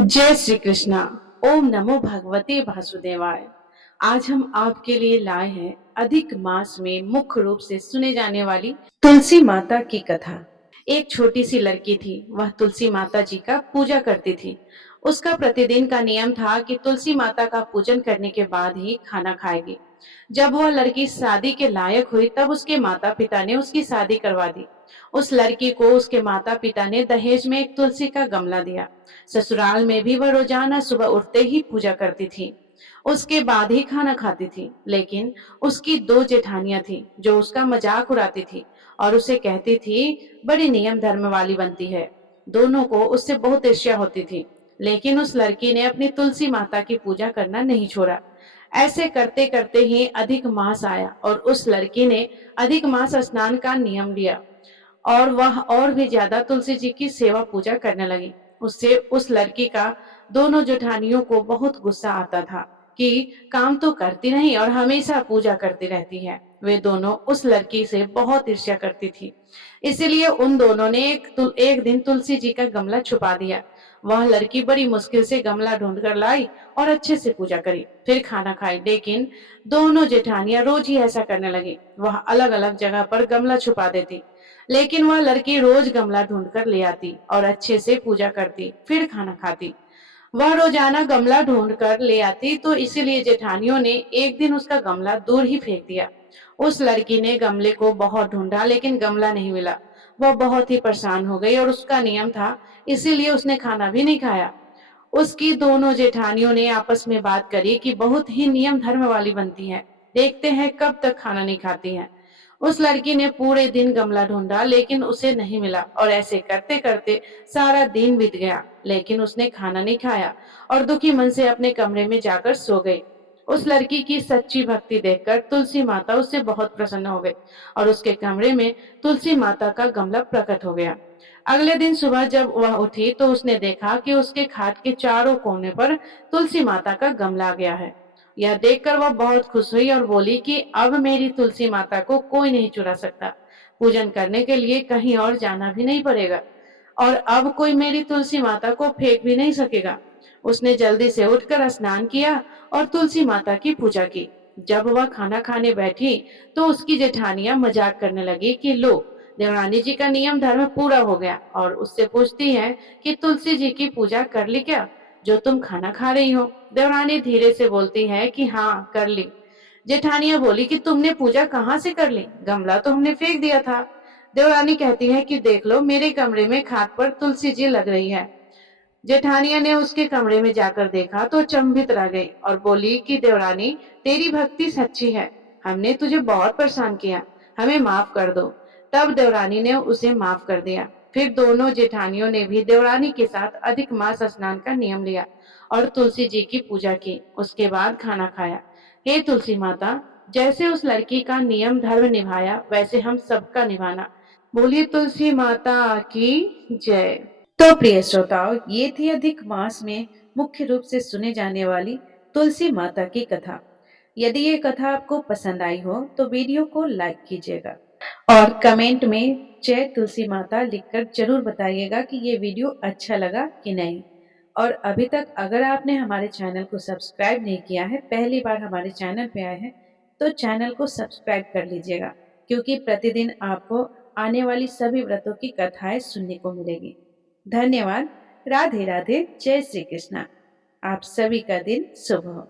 जय श्री कृष्णा। ओम नमो भगवते वासुदेवाय। आज हम आपके लिए लाए हैं अधिक मास में मुख्य रूप से सुने जाने वाली तुलसी माता की कथा। एक छोटी सी लड़की थी, वह तुलसी माता जी का पूजा करती थी। उसका प्रतिदिन का नियम था कि तुलसी माता का पूजन करने के बाद ही खाना खाएगी। जब वह लड़की शादी के लायक हुई तब उसके माता पिता ने उसकी शादी करवा दी। उस लड़की को उसके माता पिता ने दहेज में एक तुलसी का गमला दिया। ससुराल में भी वह रोजाना सुबह उठते ही पूजा करती थी। उसके बाद ही खाना खाती थी। लेकिन उसकी दो जेठानियां थी जो उसका मजाक उड़ाती थी और उसे कहती थी बड़ी नियम धर्म वाली बनती है। दोनों को उससे बहुत ईर्ष्या होती थी। लेकिन उस लड़की ने अपनी तुलसी माता की पूजा करना नहीं छोड़ा। ऐसे करते करते ही अधिक मास आया और उस लड़की ने अधिक मास स्नान का नियम लिया और वह और भी ज्यादा तुलसी जी की सेवा पूजा करने लगी। उससे उस लड़की का दोनों जेठानियों को बहुत गुस्सा आता था कि काम तो करती नहीं और हमेशा पूजा करती रहती है। वे दोनों उस लड़की से बहुत ईर्ष्या करती थी। इसीलिए उन दोनों ने एक दिन तुलसी जी का गमला छुपा दिया। वह लड़की बड़ी मुश्किल से गमला ढूंढ कर लाई और अच्छे से पूजा करी, फिर खाना खाई। लेकिन दोनों जेठानियां रोज ही ऐसा करने लगी। वह अलग अलग जगह पर गमला छुपा देती, लेकिन वह लड़की रोज गमला ढूंढकर ले आती और अच्छे से पूजा करती, फिर खाना खाती। वह रोजाना गमला ढूंढ कर ले आती, तो इसीलिए जेठानियों ने एक दिन उसका गमला दूर ही फेंक दिया। उस लड़की ने गमले को बहुत ढूंढा लेकिन गमला नहीं मिला। वह बहुत ही परेशान हो गई और उसका नियम था, इसीलिए उसने खाना भी नहीं खाया। उसकी दोनों जेठानियों ने आपस में बात करी कि बहुत ही नियम धर्म वाली बनती है, देखते हैं कब तक खाना नहीं खाती है। उस लड़की ने पूरे दिन गमला ढूंढा लेकिन उसे नहीं मिला और ऐसे करते करते सारा दिन बीत गया, लेकिन उसने खाना नहीं खाया और दुखी मन से अपने कमरे में जाकर सो गई। उस लड़की की सच्ची भक्ति देखकर तुलसी माता उससे बहुत प्रसन्न हो गई और उसके कमरे में तुलसी माता का गमला प्रकट हो गया। अगले दिन सुबह जब वह उठी तो उसने देखा कि उसके खाट के चारों कोने पर तुलसी माता का गमला आ गया है। यह देखकर वह बहुत खुश हुई और बोली कि अब मेरी तुलसी माता को कोई नहीं चुरा सकता। पूजन करने के लिए कहीं और जाना भी नहीं पड़ेगा और अब कोई मेरी तुलसी माता को फेंक भी नहीं सकेगा। उसने जल्दी से उठकर स्नान किया और तुलसी माता की पूजा की। जब वह खाना खाने बैठी तो उसकी जेठानियां मजाक करने लगी कि लो, देवरानी जी का नियम धर्म पूरा हो गया, और उससे पूछती है कि तुलसी जी की पूजा कर ली क्या, जो तुम खाना खा रही हो। देवरानी धीरे से बोलती है कि हाँ कर ली। जेठानियां बोली कि तुमने पूजा कहाँ से कर ली, गमला तो हमने फेंक दिया था। देवरानी कहती है कि देख लो, मेरे कमरे में खाट पर तुलसी जी लग रही है। जेठानिया ने उसके कमरे में जाकर देखा तो अचंभित रह गई और बोली कि देवरानी, तेरी भक्ति सच्ची है, हमने तुझे बहुत परेशान किया, हमें माफ कर दो। तब देवरानी ने उसे माफ कर दिया। फिर दोनों जेठानियों ने भी देवरानी के साथ अधिक मास स्नान का नियम लिया और तुलसी जी की पूजा की। उसके बाद खाना खाया। हे तुलसी माता, जैसे उस लड़की का नियम धर्म निभाया वैसे हम सबका निभाना। बोलिए तुलसी माता की जय। तो प्रिय श्रोताओं, ये थी अधिक मास में मुख्य रूप से सुने जाने वाली तुलसी माता की कथा। यदि ये कथा आपको पसंद आई हो तो वीडियो को लाइक कीजिएगा और कमेंट में जय तुलसी माता लिखकर जरूर बताइएगा कि ये वीडियो अच्छा लगा कि नहीं। और अभी तक अगर आपने हमारे चैनल को सब्सक्राइब नहीं किया है, पहली बार हमारे चैनल पे आए हैं, तो चैनल को सब्सक्राइब कर लीजिएगा, क्योंकि प्रतिदिन आपको आने वाली सभी व्रतों की कथाएं सुनने को मिलेगी। धन्यवाद। राधे राधे। जय श्री कृष्णा। आप सभी का दिन शुभ हो।